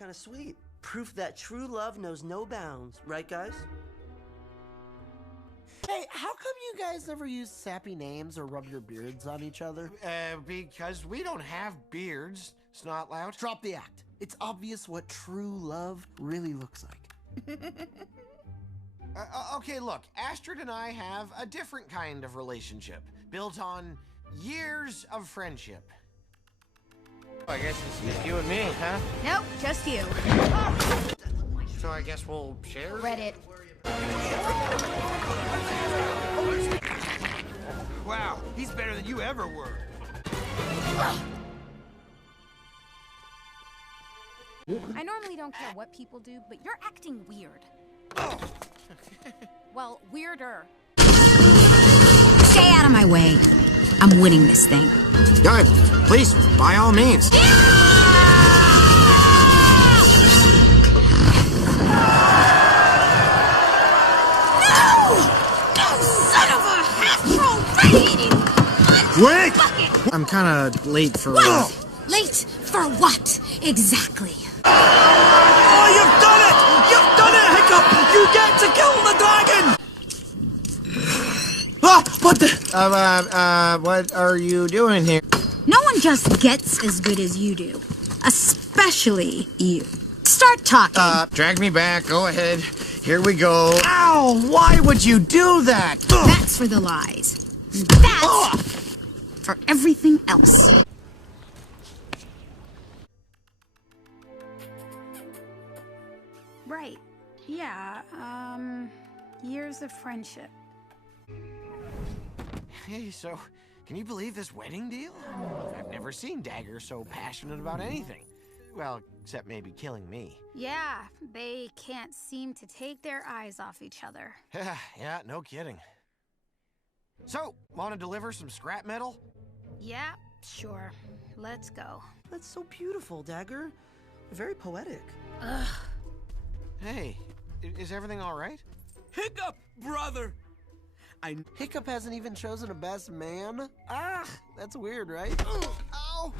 kind of sweet. Proof that true love knows no bounds. Right, guys? Hey, how come you guys never use sappy names or rub your beards on each other? Because we don't have beards, Snot Loud. Drop the act. It's obvious what true love really looks like. Okay, look, Astrid and I have a different kind of relationship, built on years of friendship. I guess it's just you and me, huh? Nope, just you. So I guess we'll share? Reddit. Wow, he's better than you ever were. I normally don't care what people do, but you're acting weird. Well, weirder. Stay out of my way. I'm winning this thing. Good. Please, by all means. Wait! I'm kind of late for... What? Late for what? Exactly. Oh, you've done it! You've done it, Hiccup! You get to kill the dragon! What the... what are you doing here? No one just gets as good as you do. Especially you. Start talking. Drag me back. Go ahead. Here we go. Ow! Why would you do that? That's for the lies. That's for everything else. Right. Yeah, years of friendship. Hey, so, can you believe this wedding deal? I've never seen Dagger so passionate about anything. Well, except maybe killing me. Yeah, they can't seem to take their eyes off each other. Yeah, no kidding. So, want to deliver some scrap metal? Yeah, sure. Let's go. That's so beautiful, Dagger. Very poetic. Ugh. Hey, is everything all right? Hiccup, brother! Hiccup hasn't even chosen a best man? Ah, that's weird, right? Ow!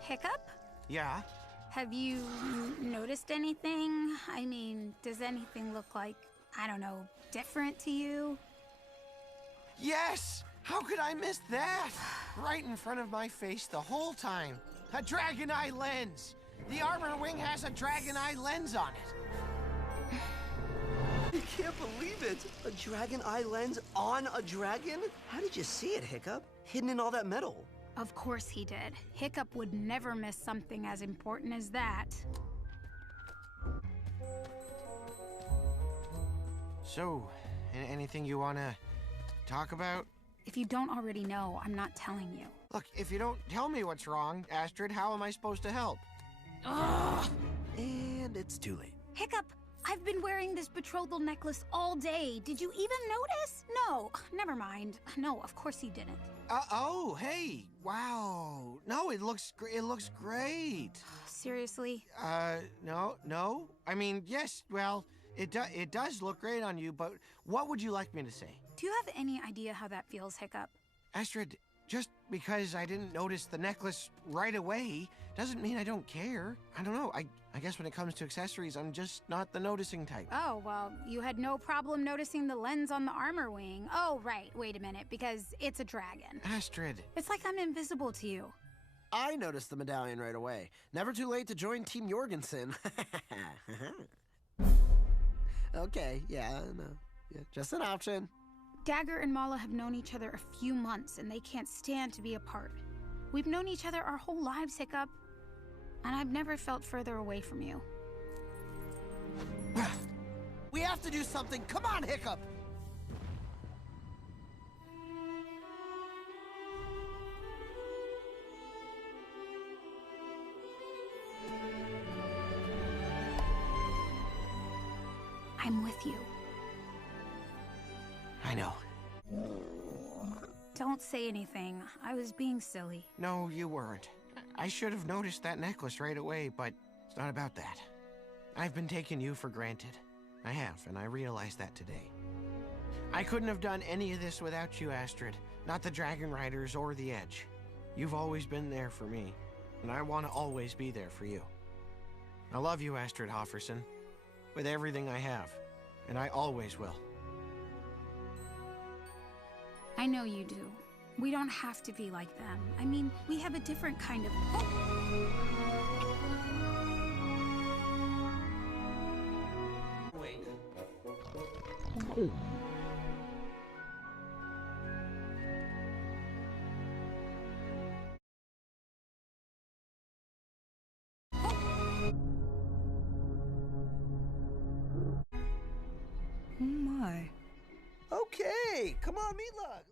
Hiccup? Yeah? Have you noticed anything? I mean, does anything look like, I don't know, different to you? Yes! How could I miss that? Right in front of my face the whole time. A dragon eye lens! The armor wing has a dragon eye lens on it. I can't believe it. A dragon eye lens on a dragon? How did you see it, Hiccup? Hidden in all that metal. Of course he did. Hiccup would never miss something as important as that. So, anything you want to talk about? If you don't already know, I'm not telling you. Look, if you don't tell me what's wrong, Astrid, how am I supposed to help? Ugh. And it's too late. Hiccup, I've been wearing this betrothal necklace all day. Did you even notice? No, never mind. No, of course you didn't. Oh, hey, wow. No, it looks great. Seriously? No. I mean, yes, well, it does look great on you, but what would you like me to say? Do you have any idea how that feels, Hiccup? Astrid, just because I didn't notice the necklace right away doesn't mean I don't care. I don't know, I guess when it comes to accessories, I'm just not the noticing type. Oh, well, you had no problem noticing the lens on the armor wing. Oh, right, wait a minute, because it's a dragon. Astrid. It's like I'm invisible to you. I noticed the medallion right away. Never too late to join Team Jorgensen. Okay, yeah, no. Yeah, just an option. Dagger and Mala have known each other a few months, and they can't stand to be apart. We've known each other our whole lives, Hiccup, and I've never felt further away from you. We have to do something. Come on, Hiccup! I'm with you. I know. Don't say anything. I was being silly. No, you weren't. I should have noticed that necklace right away, but it's not about that. I've been taking you for granted. I have, and I realized that today. I couldn't have done any of this without you, Astrid. Not the Dragon Riders or the Edge. You've always been there for me, and I want to always be there for you. I love you, Astrid Hofferson, with everything I have, and I always will. I know you do. We don't have to be like them. I mean, we have a different kind of... Wait. Oh my. Okay, come on, Meatloaf.